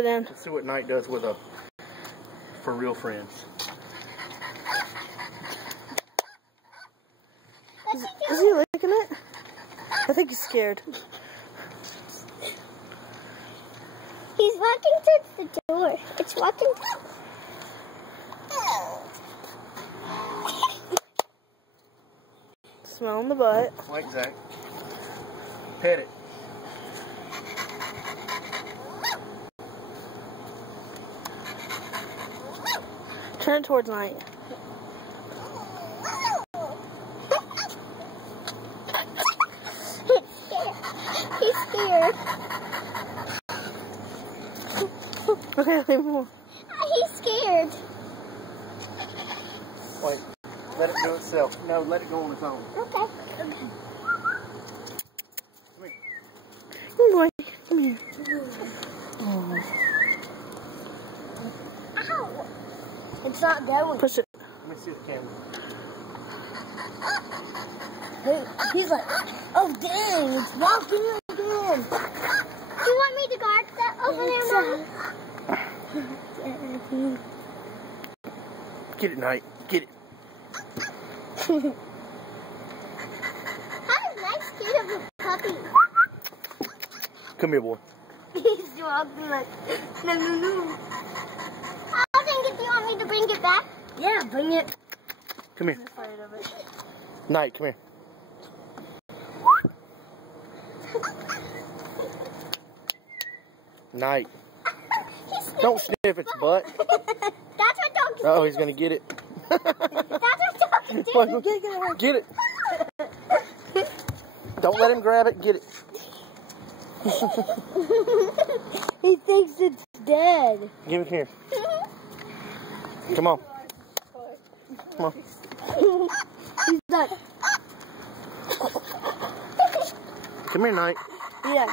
it in. Let's see what Knight does with a for real friends. Is he licking it? I think he's scared. He's walking towards the door. It's walking. Smell in the butt. Like Zach. Pet it. Turn towards Knight. He's scared. Okay, leave him. He's scared. Wait. Let it do itself. No, let it go on its own. Okay. Come here. Come boy. Come here. Oh. Ow. It's not going. Push it. Let me see the camera. He's like, oh dang, it's walking again. Do you want me to guard that over there, Mom? Get it, Knight. Get it. How does Knight scared of a puppy? Come here, boy. He's walking like, no. Oh, dang it, do you want me to bring it back? Yeah, bring it. Come here. I'm afraid of it. Knight, come here. Knight. Don't sniff its butt. That's what dogs do. Oh, he's gonna get it. That's what dogs do. Get it. Don't let him grab it. Get it. He thinks it's dead. Give it here. Come on. Come on. He's like, Come here, Knight. yeah.